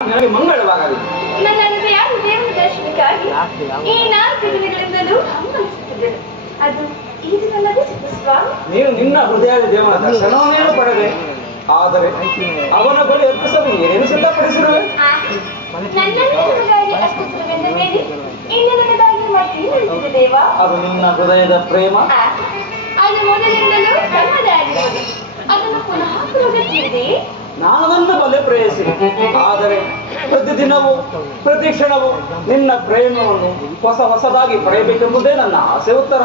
ನನಗೆ ಮಂಗಳವಾಗಲಿ. ನನ್ನ ಹೃದಯ ದೇವರ ದರ್ಶನಕ್ಕಾಗಿ ಈ 4 ದಿನಗಳಿಂದಲೂ ಹಂಬಲಿಸುತ್ತಿದ್ದರು. ಅದು ಈ ದಿನಲ್ಲದೆ ಸ್ವಾಮಿ. ನೀನು ನಿನ್ನ ಹೃದಯದ ದೇವನ ದರ್ಶನವನ್ನೇನು ಪಡೆದೆ, ಆದರೆ ಅವನ ಬಳಿ ಅರ್ಪಿಸಲು ಏನು ಸಿದ್ಧಪಡಿಸಿರುವೆ? ನನ್ನನ್ನು ನಿಮಗಾಗಿ ಅರ್ಪಿಸುವೆಂದ ಮೇಲೆ ಇನ್ನು ನನಗಾಗಿ ಮತ್ತೇನು ದೇವ? ಅದು ನಿನ್ನ ಹೃದಯದ ಪ್ರೇಮ. ಅದು ಮೊದಲಿಂದಲೂ ತಮ್ಮದಾಗಿರುವುದು. ಅದನ್ನು ಪುನಃ ಪುನರುಜ್ಜೀವಿದೆ. ನಾನು ಅದನ್ನು ಬಲೆ ಪ್ರೇಯಸಿ, ಆದರೆ ಪ್ರತಿದಿನವೂ ಪ್ರತಿ ಕ್ಷಣವೂ ನಿನ್ನ ಪ್ರೇಮವನ್ನು ಹೊಸದಾಗಿ ಪಡೆಯಬೇಕೆಂಬುದೇ ನನ್ನ ಆಸೆ. ಉತ್ತರ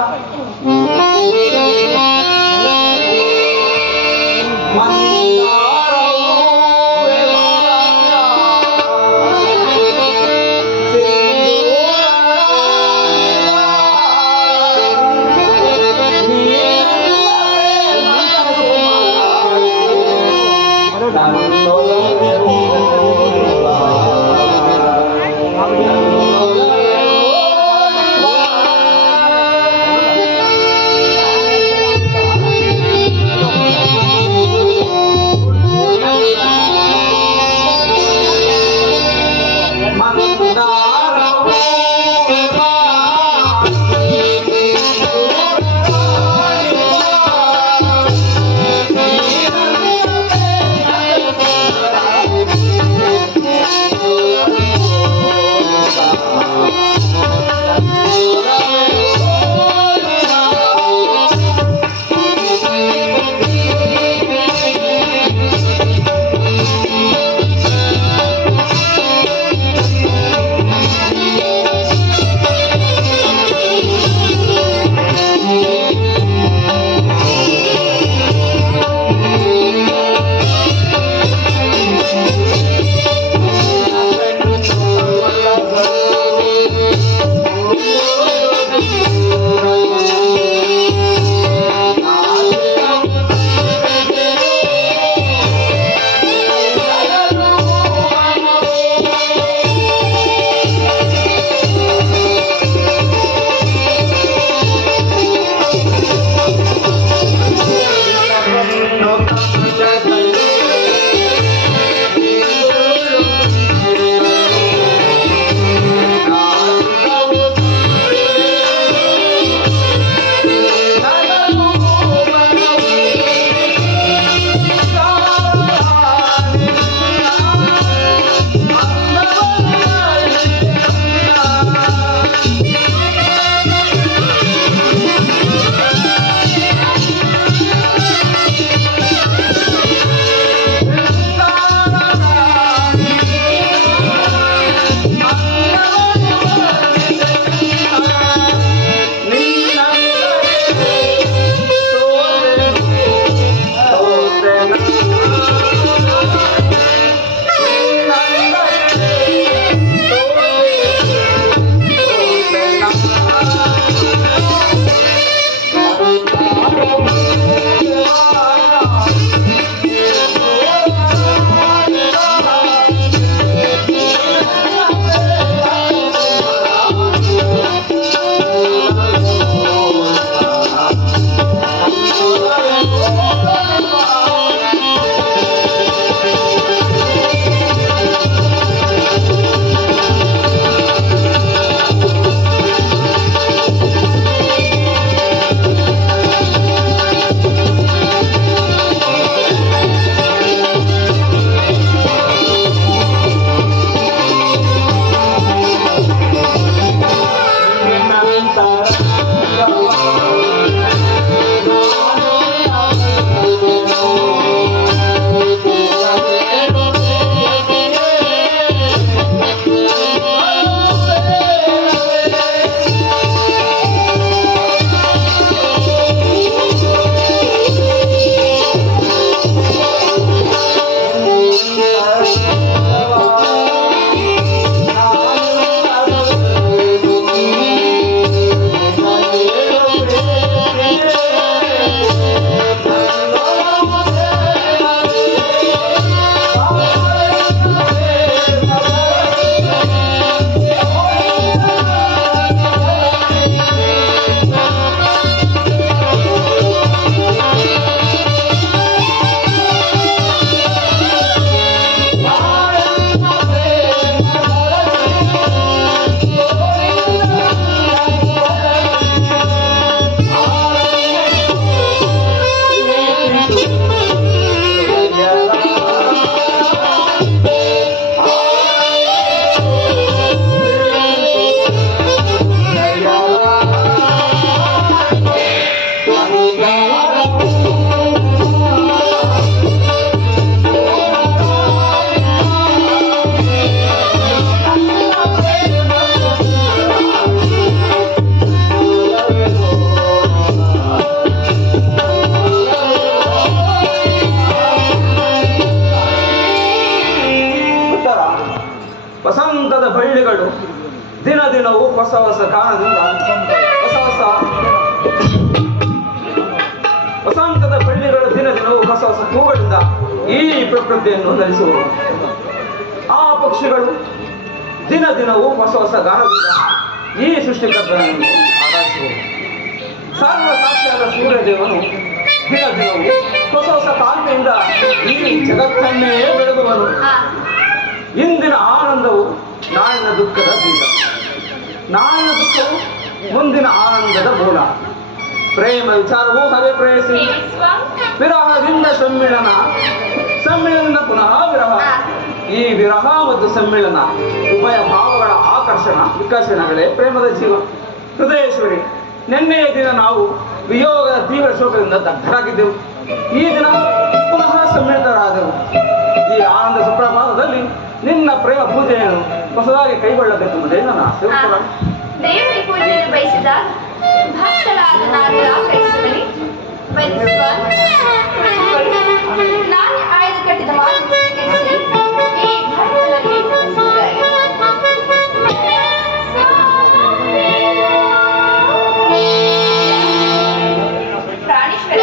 ವಸಂತದ ಬಳ್ಳಿಗಳು ದಿನ ದಿನವೂ ಹೊಸ ಹೊಸ ಕಾರಣದಿಂದ ವಸಂತದ ಬಳ್ಳಿಗಳು ದಿನ ದಿನವೂ ಹೊಸ ಹೊಸ ಹೂಗಳಿಂದ ಈ ಪ್ರಕೃತಿಯನ್ನು ಧರಿಸುವರು. ಆ ಪಕ್ಷಿಗಳು ದಿನ ದಿನವೂ ಹೊಸ ಹೊಸ ಗಾನದಿಂದ ಈ ಸೃಷ್ಟಿಕರ್ತನನ್ನು ಆರಾಧಿಸುವರು. ಸರ್ವ ಸಾಕ್ಷಿಯಾದ ಸೂರ್ಯದೇವನು ದಿನ ದಿನವೂ ಹೊಸ ಹೊಸ ಕಾಂತಿಯಿಂದ ಈ ಜಗತ್ತನ್ನೇ ಬೆಳಗುವನು. ಇಂದಿನ ಆನಂದವು ನಾಳಿನ ದುಃಖದ ಬೀಜ, ನಾಳಿನ ದುಃಖವು ಮುಂದಿನ ಆನಂದದ ಮೂಲ. ಪ್ರೇಮ ವಿಚಾರವೂ ಹಾಗೆ ಪ್ರೇಯಸಿ. ವಿರಹದಿಂದ ಸಮ್ಮಿಳನ, ಸಮ್ಮಿಳನದಿಂದ ಪುನಃ ವಿರಹ. ಈ ವಿರಹ ಮತ್ತು ಸಮ್ಮಿಳನ ಉಭಯ ಭಾವಗಳ ಆಕರ್ಷಣ ವಿಕರ್ಷಣಗಳೇ ಪ್ರೇಮದ ಜೀವ. ಹೃದಯೇಶ್ವರಿ, ನಿನ್ನೆಯ ದಿನ ನಾವು ವಿಯೋಗದ ತೀವ್ರ ಶೋಕದಿಂದ ದಗ್ಧರಾಗಿದ್ದೆವು. ಈ ದಿನ ಪುನಃ ಸಮ್ಮಿಳಿತರಾದೆವು. ಈ ಆನಂದ ಸುಪ್ರಭಾತದಲ್ಲಿ ನಿನ್ನ ಪ್ರೇಮ ಪೂಜೆಯನ್ನು ಹೊಸದಾಗಿ ಕೈಗೊಳ್ಳಬೇಕೆಂಬುದೇ ನನ್ನ ಆಸೆ. ದೇವರ ಪೂಜೆಯನ್ನು ಬಯಸಿದಾಗ ಭಕ್ತಳಾದ ನಾನು ಆಕರ್ಷಿಸಲಿ. ನಾನು ಆಯ್ದು ಕಟ್ಟಿದ ಮಾತು ಸ್ವೀಕರಿಸಿ ಈ ಭಕ್ತರಲ್ಲಿ ಪ್ರಾಣೇಶ್ವರ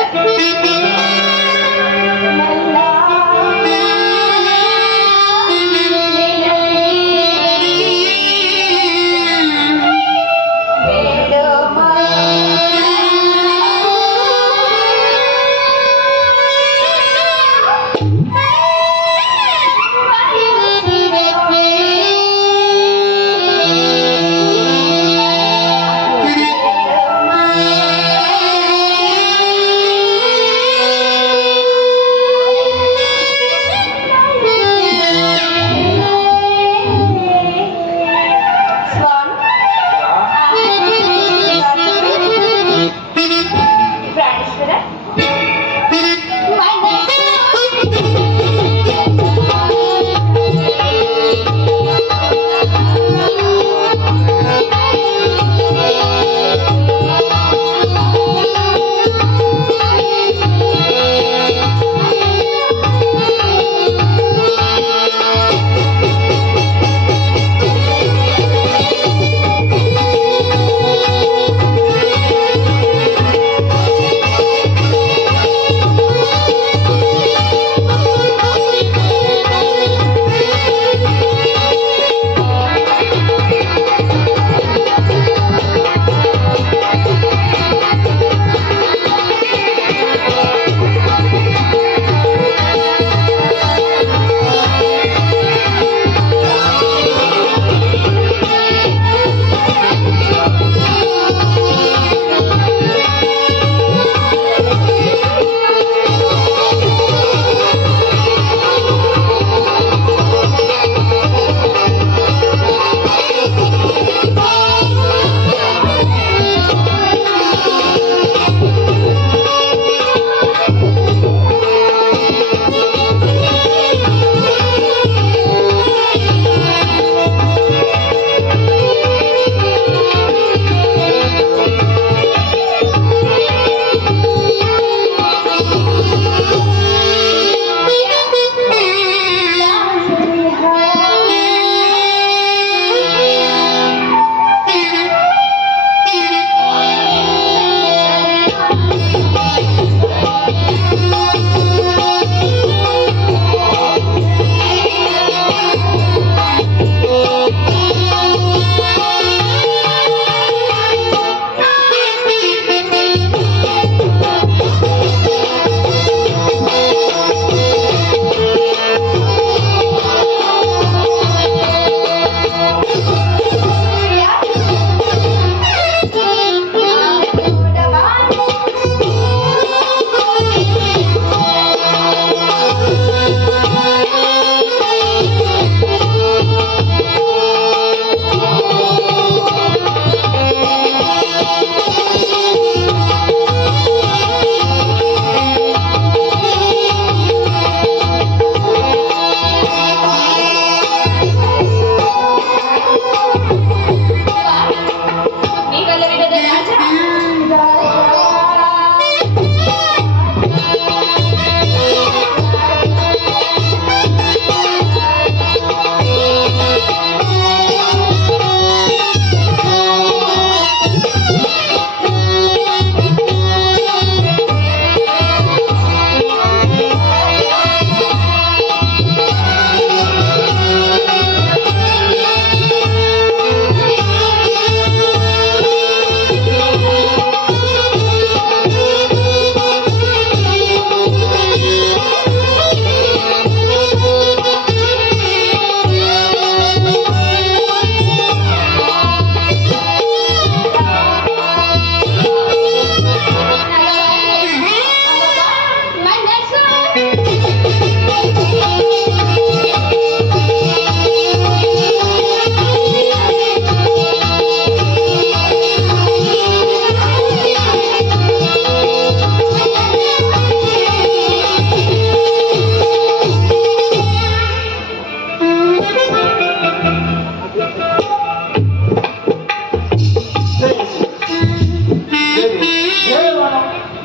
ದೇವನು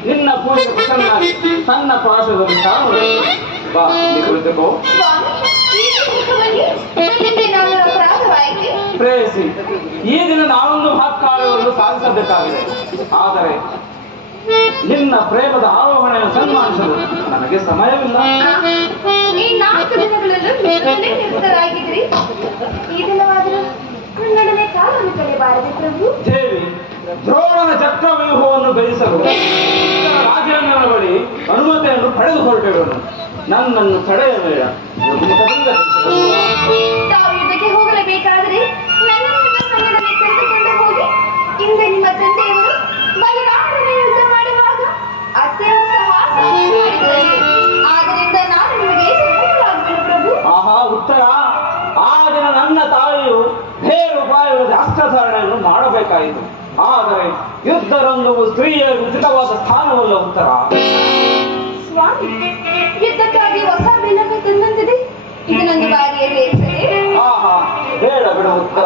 ನಿನ್ನ ಪೂಜೆ ಪ್ರಸನ್ನಾಗಿ ತನ್ನ ಪಾಶದಲ್ಲಿ ತಾನು ಬಾ ನಿಕೃತಕೋ ಸ್ವಾಮಿ, ಈ ದುಃಖದಲ್ಲಿ ನನ್ನಿಂದ ಏನಾದರೂ ಅಪರಾಧವಾಯಿತೆ? ಪ್ರೇಯಸಿ, ಈ ದಿನ ನಾನೊಂದು ಮಹತ್ಕಾರ್ಯವನ್ನು ಸಾಧಿಸಬೇಕಾಗಿದೆ. ಆದರೆ ನಿನ್ನ ಪ್ರೇಮದ ಆರೋಹಣೆಯನ್ನು ಸನ್ಮಾನಿಸಲು ನನಗೆ ಸಮಯವಿಲ್ಲ. ಈ 4 ದಿನಗಳಲ್ಲೂ ನಿಮ್ಮಲ್ಲೇ ನಿರತರಾಗಿದ್ರಿ. ಈ ದಿನವಾದರೂ ನನ್ನೊಡನೆ ಕಾಲವನ್ನು ಕಳೆಯಬಾರದೆ ಪ್ರಭು. ದೇವಿ, ದ್ರೋಣನ ಚಕ್ರವ್ಯೂಹವನ್ನು ಬೆಳೆಸಲು ರಾಜೇಂದ್ರನ ಬಳಿ ಅನುಮತಿಯನ್ನು ಪಡೆದು ಹೊರಟಿರುವನು. ನನ್ನನ್ನು ತಡೆಯಬೇಡ. ದುರ್ಮುಖದಿಂದ ತಾವು ಯುದ್ಧಕ್ಕೆ ಹೋಗಲೇಬೇಕಾದರೆ ನನ್ನನ್ನು ನಿಮ್ಮ ಸಂಗಡನೆ ಕರೆದುಕೊಂಡು ಹೋಗಿ. ಹಿಂದೆ ನಿಮ್ಮ ತಂದೆಯವರು ಬಲರಾಮನ ಯುದ್ಧ ಮಾಡುವಾಗ ಅತ್ತೆಯವರು ಸಹ ಸಹಾಯ ಮಾಡಿದರಂತೆ. ಆದ್ದರಿಂದ ನಾನು ನಿಮಗೆ ಸಹಾಯವಾಗುವೆನು ಪ್ರಭು. ಆಹಾ ಉತ್ತರ. ಆ ದಿನ ನನ್ನ ತಾಯಿಯು ಬೇರು ಉಪಾಯದ ಅಸ್ತ್ರಧಾರಣೆಯನ್ನು ಮಾಡಬೇಕಾಯಿತು. ಆದರೆ ಯುದ್ಧರಂಗವು ಸ್ತ್ರೀಯ ಉಚಿತವಾದ ಸ್ಥಾನವಲ್ಲ ಉತ್ತರ. ಸ್ವಾಮಿ, ಯುದ್ಧಕ್ಕಾಗಿ ಹೊಸ ಬೆಲನ್ನು ತಂದಂತಿದೆ. ಇದು ನನ್ನ ಬಾರಿಯ ಬೇಸರೆ. ಆಹಾ ಬೇಡ ಬಿಡ ಉತ್ತರ.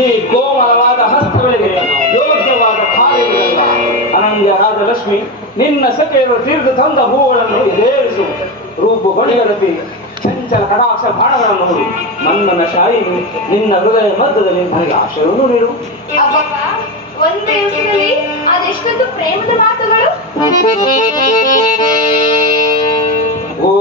ಈ ಕೋಮಲವಾದ ಹಸ್ತಗಳಿಗೆ ಯೋಗ್ಯವಾದ ಕಾರ್ಯಗಳಲ್ಲ. ಅನಂದ್ಯರಾದ ಲಕ್ಷ್ಮಿ, ನಿನ್ನ ಸಖೆಯರು ತೀರ್ದು ತಂದ ಹೂಗಳನ್ನು ಎದೇರಿಸು. ರೂಪುಗೊಳಿಗರತಿ ಚಂಚಲ ಕಟಾಕ್ಷ ಬಾಣಗಳನ್ನು ನೋಡು. ಮನ್ನನ ಶಾಯಿನಿ ನಿನ್ನ ಹೃದಯ ಮಧ್ಯದಲ್ಲಿ ನನಗೆ ಆಶಯವನ್ನು ನೀಡು. ಅಬ್ಬಪ್ಪ, ಒಂದೇ ದಿವಸದಲ್ಲಿ ಅದೆಷ್ಟೊಂದು ಪ್ರೇಮದ ಮಾತುಗಳು. ಓ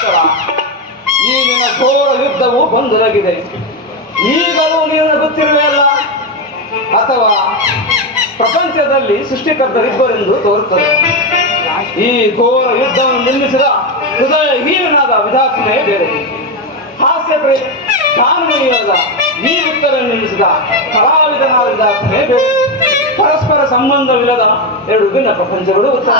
ಉತ್ತರ, ಈಗಿನ ಘೋರ ಯುದ್ಧವು ಬಂದೊದಗಿದೆ. ಈಗಲೂ ನೀನು ಗೊತ್ತಿರುವೆಯಲ್ಲ, ಅಥವಾ ಪ್ರಪಂಚದಲ್ಲಿ ಸೃಷ್ಟಿಕರ್ತರಿಬ್ಬರೆಂದು ತೋರುತ್ತದೆ. ಈ ಘೋರ ಯುದ್ಧವನ್ನು ನಿಲ್ಲಿಸಿದ ಹೃದಯಹೀನನಾದ ವಿಧಾತನೇ ಬೇರೆ, ಹಾಸ್ಯಪ್ರಿಯ ದಾನಮನಿಯಾದ ಈ ಉತ್ತರ ನಿಲ್ಲಿಸಿದ ಕಲಾವಿದನಾದ ವಿಧಾತನೇ ಬೇರೆ. ಪರಸ್ಪರ ಸಂಬಂಧವಿಲ್ಲದ ಎರಡು ಭಿನ್ನ ಪ್ರಪಂಚಗಳು ಉತ್ತರ.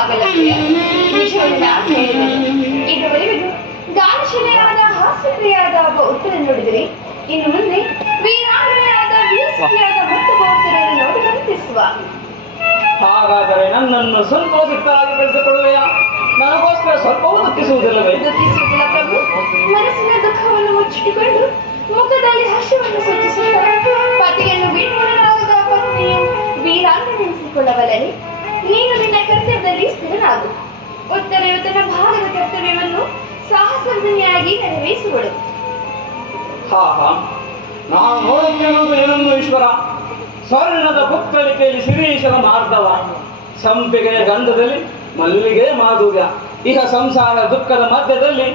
ಇದುವರೆಗೂ ದಾನಶೀಲೆಯಾದ ಹಾಸ್ಯಪ್ರಿಯಾದ ಒಬ್ಬ ಉತ್ತರ ನೋಡಿದರೆ, ಇನ್ನು ಮುಂದೆ ವೀರಾಂಗನೆಯಾದ ವೀರಸ್ತ್ರೀಯಾದ ಮತ್ತೊಬ್ಬ ಉತ್ತರವನ್ನು ನೋಡಿ ಗಮನಿಸುವ. ಹಾಗಾದರೆ ನನ್ನನ್ನು ಸ್ವಲ್ಪ ಸಿಕ್ತರಾಗಿ ಬೆಳೆಸಿಕೊಳ್ಳುವೆಯಾ? ನನಗೋಸ್ಕರ ಸ್ವಲ್ಪವೂ ದುಃಖಿಸುವುದಿಲ್ಲವೇ? ದುಃಖಿಸುವುದಿಲ್ಲ ಪ್ರಭು. ಮನಸ್ಸಿನ ದುಃಖವನ್ನು ಮುಚ್ಚಿಟ್ಟುಕೊಂಡು ಮುಖದಲ್ಲಿ ಹರ್ಷವನ್ನು ಸೂಚಿಸುತ್ತಾರೆ. ಪತಿಯನ್ನು ಬಿಡುವುದಾದ ಪತ್ನಿಯು ವೀರಾಂಗನೆನಿಸಿಕೊಳ್ಳಬಲ್ಲರೆ ನೀನು ನಿನ್ನ ಕರ್ತವ್ಯದಲ್ಲಿ ಸ್ಥಿರನಾಗು. ಉತ್ತರೆಯು ತನ್ನ ಭಾಗದ ಕರ್ತವ್ಯವನ್ನು ಸಾಹಸರ್ಧನೆಯಾಗಿ ನೆರವೇರಿಸುವಳು. ಹಾ ನಾನು ನೋಡುತ್ತಿರುವುದು ಏನನ್ನು ಈಶ್ವರ? ಸ್ವರ್ಣದ ಪುತ್ತಳಿಕೆಯಲ್ಲಿ ಶಿರೀಶನ ಮಾರ್ಧವ, ಸಂಪಿಗೆಯ ಗಂಧದಲ್ಲಿ ಮಲ್ಲಿಗೆ ಮಾಧುರ್ಯ, ಈಗ ಸಂಸಾರ ದುಃಖದ ಮಧ್ಯದಲ್ಲಿ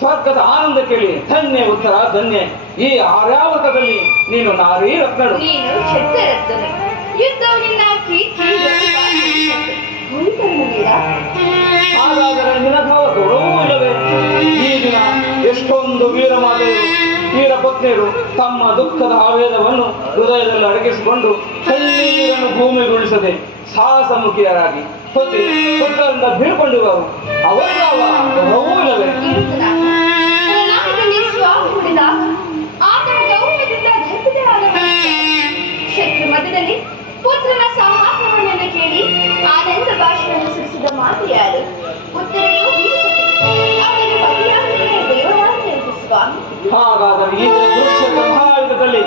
ಸ್ವರ್ಗದ ಆನಂದ ಕೇಳಿ ಧನ್ಯ ಉತ್ತರ ಧನ್ಯ. ಈ ಆರ್ಯಾವತದಲ್ಲಿ ನೀನು ನಾರೀ ರತ್ನಳು. ನೀನು ಕ್ಷತ್ರರತ್ನನು. ಯುದ್ಧವು ನಿನ್ನ ಕೀರ್ತಿ ಹಾಗಾದರೆ ನಿನಗಾವ ಗೌರವವೂ ಇಲ್ಲವೇ? ಈ ದಿನ ಎಷ್ಟೊಂದು ವೀರಮಾತೆಯರು ವೀರಪತ್ನಿಯರು ತಮ್ಮ ದುಃಖದ ಆವೇದವನ್ನು ಹೃದಯದಲ್ಲಿ ಅಡಗಿಸಿಕೊಂಡು ಕಣ್ಣೀರನ್ನು ಭೂಮಿಗುಳಿಸದೆ ಸಾಹಸಮುಖಿಯರಾಗಿ ಹೊತ್ತಿ ಪುತ್ರರಿಂದ ಬೀಳ್ಕೊಂಡಿರುವರು. ಅವರಾವ ಗೌರವವೂ ಇಲ್ಲವೇ? ಶತ್ರು ಮಧ್ಯದಲ್ಲಿ ಪುತ್ರನ ಸಾಹಸವನ್ನೆಲ್ಲ ಕೇಳಿ ಆನಂದ ಭಾಷೆಯನ್ನು ಸುರಿಸಿದ ಮಾತು ಯಾರು? ಉತ್ತರೆಯು ಅವನಿಗೆ ಪತಿಯಾಗಲೇ ದೇವರಾಗಿ ಸ್ವಾಮಿ. ಹಾಗಾದರೆ ಈ ಕುರುಕ್ಷೇತ್ರ ಮಹಾಯುದ್ಧದಲ್ಲಿ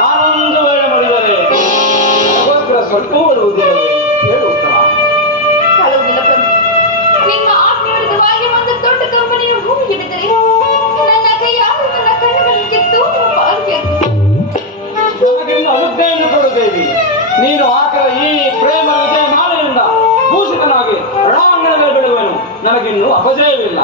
ನಾನೊಂದು ವೇಳೆ ಮಾಡಿದರೆ ಅದಕ್ಕೋಸ್ಕರ ಸ್ವಲ್ಪವೂ ಬರುವುದಿಲ್ಲವೇ? ಹೇಳು ಉತ್ತರ. ಕಳುವುದಿಲ್ಲ ಪ್ರಭು. ನಿಮ್ಮ ಆಜ್ಞಾವಿರುದ್ಧವಾಗಿ ಒಂದು ದೊಡ್ಡ ಕಂಪನಿಯು ಭೂಮಿಗೆ ಬಿದ್ದರೆ ನನ್ನ ಕೈಯಾಗ ನನ್ನ ಕಣ್ಣುಗಳನ್ನು ಕಿತ್ತು ಪಾಲ್ಗೆ ನಮಗಿನ್ನು ಅನುಜ್ಞೆಯನ್ನು ಕೊಡುತ್ತೇವೆ. ನೀನು ಹಾಕಿದ ಈ ಪ್ರೇಮ ವಿಜಯ ಮಾಲೆಯಿಂದ ಭೂಷಿತನಾಗಿ ರಣಾಂಗಣದಲ್ಲಿ ಬಿಡುವೆನು. ನನಗಿನ್ನು ಅಪಜಯವಿಲ್ಲ.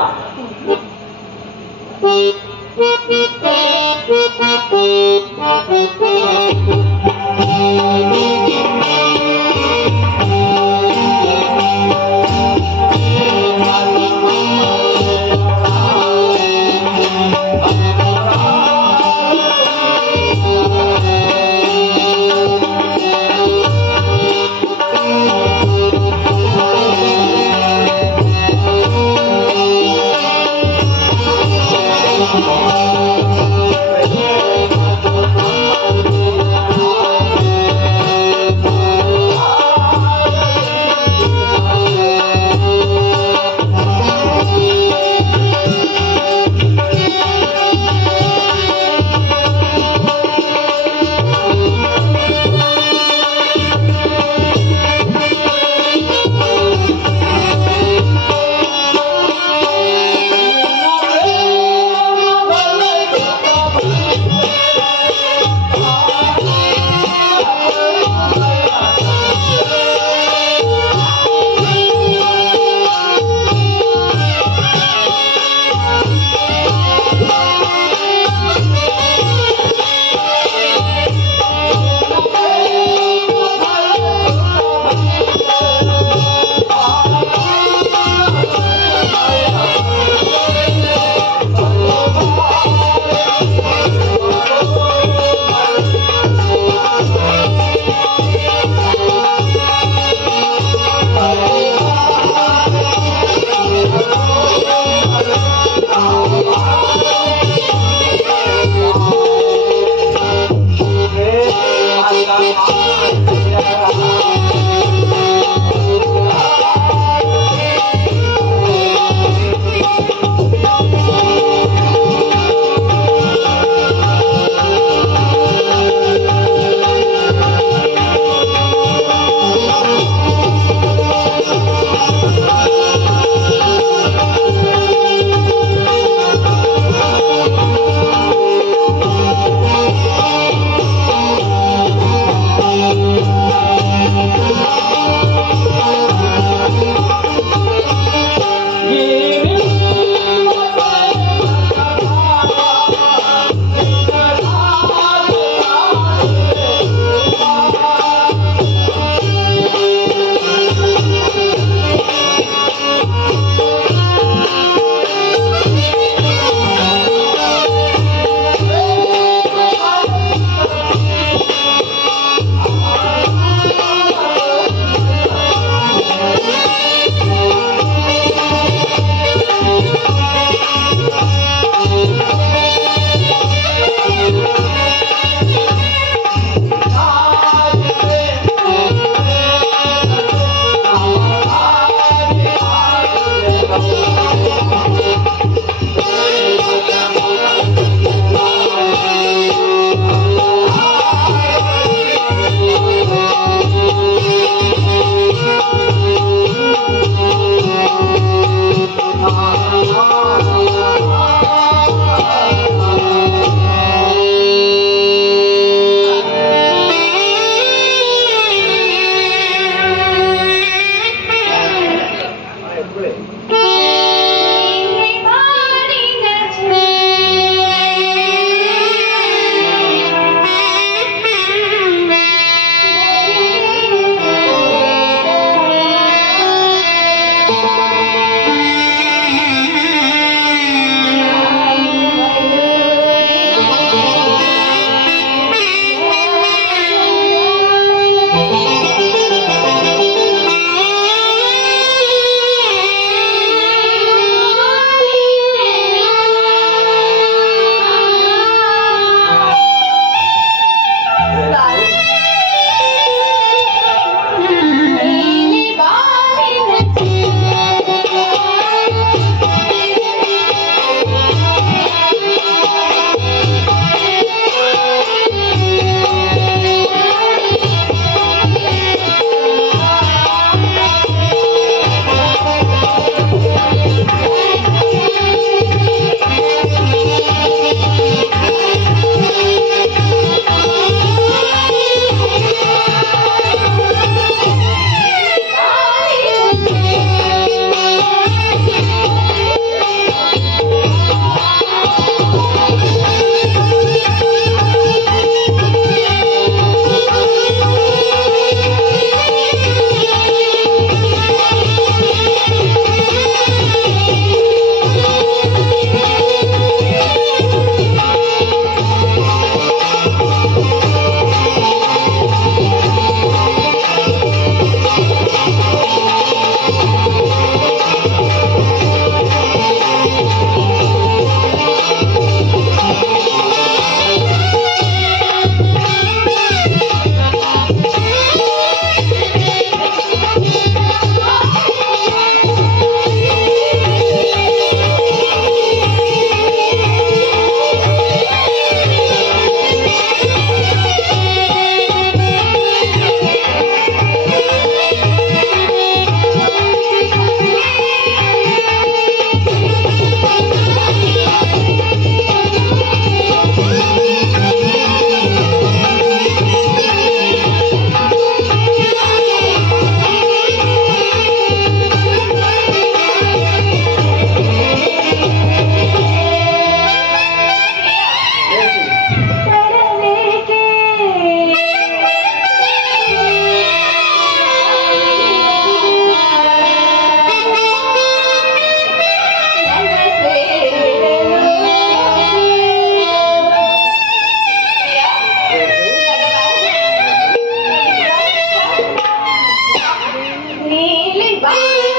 ಬಾ